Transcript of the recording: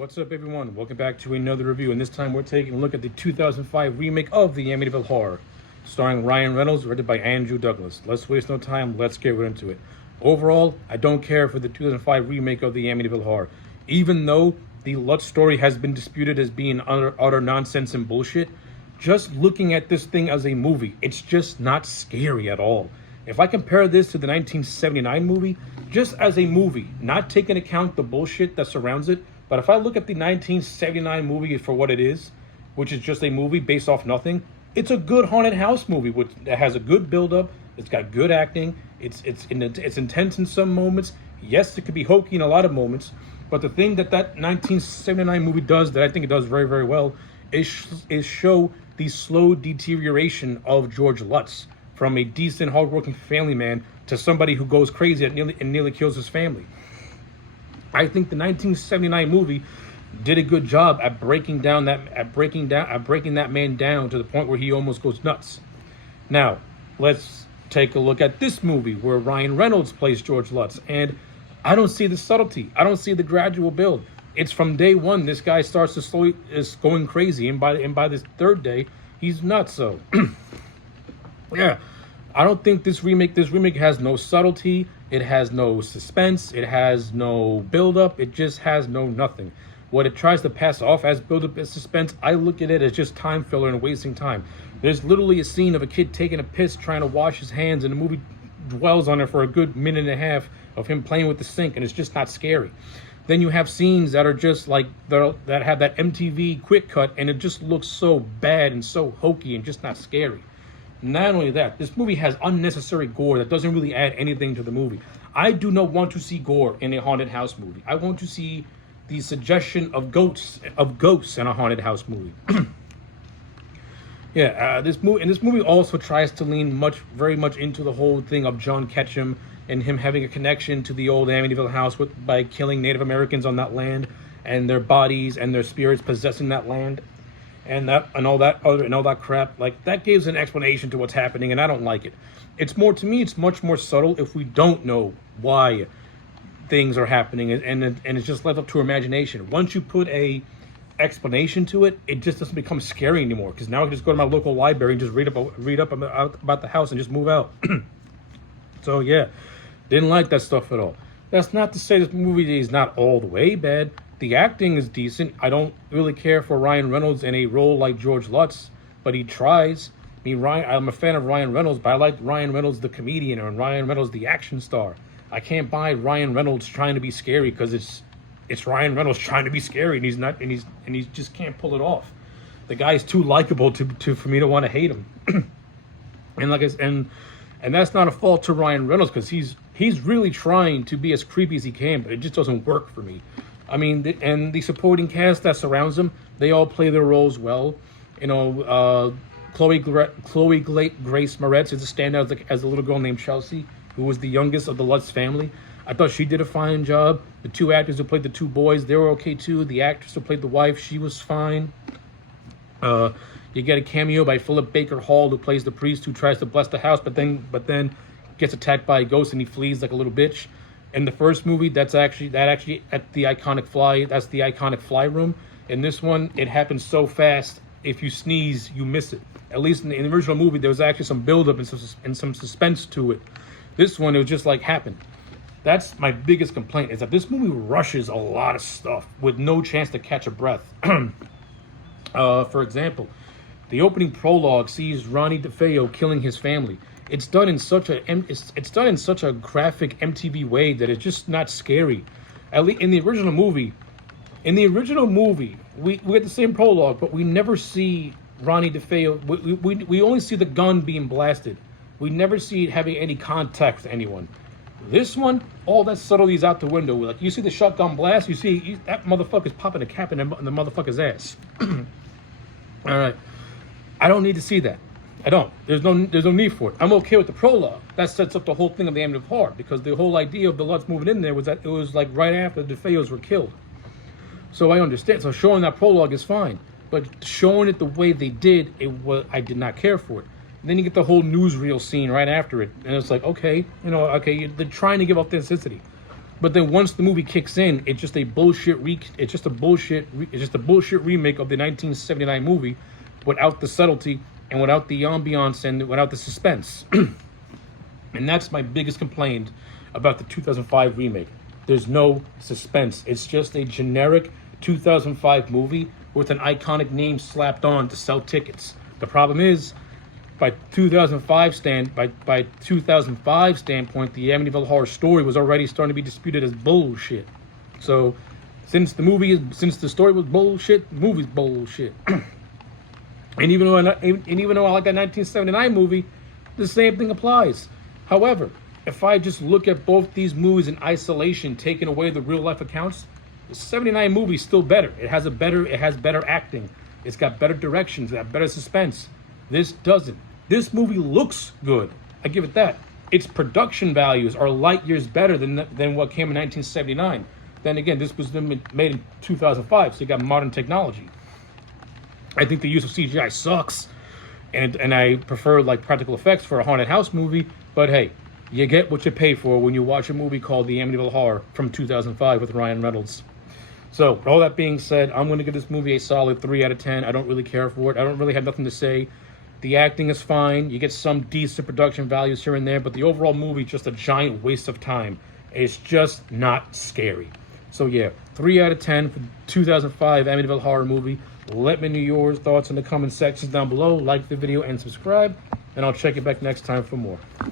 What's up, everyone? Welcome back to another review, and this time we're taking a look at the 2005 remake of the Amityville Horror, starring Ryan Reynolds, directed by Andrew Douglas. Let's waste no time, let's get right into it. Overall, I don't care for the 2005 remake of the Amityville Horror, even though the Lutz story has been disputed as being utter nonsense and bullshit. Just looking at this thing as a movie, it's just not scary at all. If I compare this to the 1979 movie, just as a movie, not taking account the bullshit that surrounds it, but if I look at the 1979 movie for what it is, which is just a movie based off nothing, it's a good haunted house movie which has a good build-up. It's got good acting. It's intense in some moments. Yes, it could be hokey in a lot of moments. But the thing that 1979 movie does, that I think it does very, very well, is show the slow deterioration of George Lutz from a decent, hardworking family man to somebody who goes crazy and nearly kills his family. I think the 1979 movie did a good job at breaking that man down to the point where he almost goes nuts. Now, let's take a look at this movie where Ryan Reynolds plays George Lutz, and I don't see the subtlety. I don't see the gradual build. It's from day one this guy starts to slowly is going crazy, and by this third day he's nuts. So yeah, I don't think this remake has no subtlety. It has no suspense. It has no build-up. It just has no nothing. What it tries to pass off as build-up and suspense, I look at it as just time filler and wasting time. There's literally a scene of a kid taking a piss trying to wash his hands, and the movie dwells on it for a good minute and a half of him playing with the sink, and it's just not scary. Then you have scenes that are just like that have that MTV quick cut, and it just looks so bad and so hokey and just not scary. Not only that, this movie has unnecessary gore that doesn't really add anything to the movie. I do not want to see gore in a haunted house movie. I want to see the suggestion of ghosts in a haunted house movie. This movie also tries to lean very much into the whole thing of John Ketchum and him having a connection to the old Amityville house by killing Native Americans on that land, and their bodies and their spirits possessing that land. And all that crap, like that gives an explanation to what's happening, and I don't like it. It's much more subtle if we don't know why things are happening, and it's just left up to imagination. Once you put a explanation to it, it just doesn't become scary anymore. Because now I can just go to my local library and just read up about the house and just move out. So yeah, didn't like that stuff at all. That's not to say this movie is not all the way bad. The acting is decent. I don't really care for Ryan Reynolds in a role like George Lutz, but he tries. I mean, I'm a fan of Ryan Reynolds, but I like Ryan Reynolds the comedian or Ryan Reynolds the action star. I can't buy Ryan Reynolds trying to be scary because it's Ryan Reynolds trying to be scary, and he's not, and he just can't pull it off. The guy's too likable for me to want to hate him. And that's not a fault to Ryan Reynolds, because he's really trying to be as creepy as he can, but it just doesn't work for me. I mean, the supporting cast that surrounds him, they all play their roles well. You know, Chloe Grace Moretz is a standout as a little girl named Chelsea, who was the youngest of the Lutz family. I thought she did a fine job. The two actors who played the two boys, they were okay too. The actress who played the wife, she was fine. You get a cameo by Philip Baker Hall, who plays the priest who tries to bless the house, but then gets attacked by a ghost and he flees like a little bitch. In the first movie, that's actually at the iconic fly. That's the iconic fly room. In this one, it happens so fast. If you sneeze, you miss it. At least in the original movie, there was actually some build-up and some suspense to it. This one, it was just like happened. That's my biggest complaint, is that this movie rushes a lot of stuff with no chance to catch a breath. For example, the opening prologue sees Ronnie DeFeo killing his family. It's done in such a graphic MTV way that it's just not scary. At least in the original movie, we get the same prologue, but we never see Ronnie DeFeo. We only see the gun being blasted. We never see it having any contact with anyone. This one, all that subtlety's out the window. Like, you see the shotgun blast, that motherfucker's popping a cap in the motherfucker's ass. All right, I don't need to see that. I don't. There's no need for it. I'm okay with the prologue. That sets up the whole thing of the Amityville Horror, because the whole idea of the Lutz moving in there was that it was like right after the DeFeos were killed. So I understand. So showing that prologue is fine, but showing it the way they did, I did not care for it. And then you get the whole newsreel scene right after it, and it's like, okay, they're trying to give authenticity. But then once the movie kicks in, it's just a bullshit remake of the 1979 movie, without the subtlety and without the ambiance and without the suspense. And that's my biggest complaint about the 2005 remake. There's no suspense. It's just a generic 2005 movie with an iconic name slapped on to sell tickets. The problem is, by 2005 standpoint, the Amityville Horror story was already starting to be disputed as bullshit. So, since the story was bullshit, the movie's bullshit. And even though I like that 1979 movie, the same thing applies. However, if I just look at both these movies in isolation, taking away the real life accounts, the 79 movie is still better. It has better acting. It's got better directions. It's got better suspense. This doesn't. This movie looks good. I give it that. Its production values are light years better than what came in 1979. Then again, this was made in 2005, so you got modern technology. I think the use of CGI sucks, and I prefer like practical effects for a haunted house movie. But hey, you get what you pay for when you watch a movie called The Amityville Horror from 2005 with Ryan Reynolds. So, with all that being said, I'm going to give this movie a solid 3 out of 10. I don't really care for it. I don't really have nothing to say. The acting is fine. You get some decent production values here and there, but the overall movie is just a giant waste of time. It's just not scary. So yeah, 3 out of 10 for 2005 Amityville Horror movie. Let me know your thoughts in the comment sections down below. Like the video and subscribe, and I'll check you back next time for more.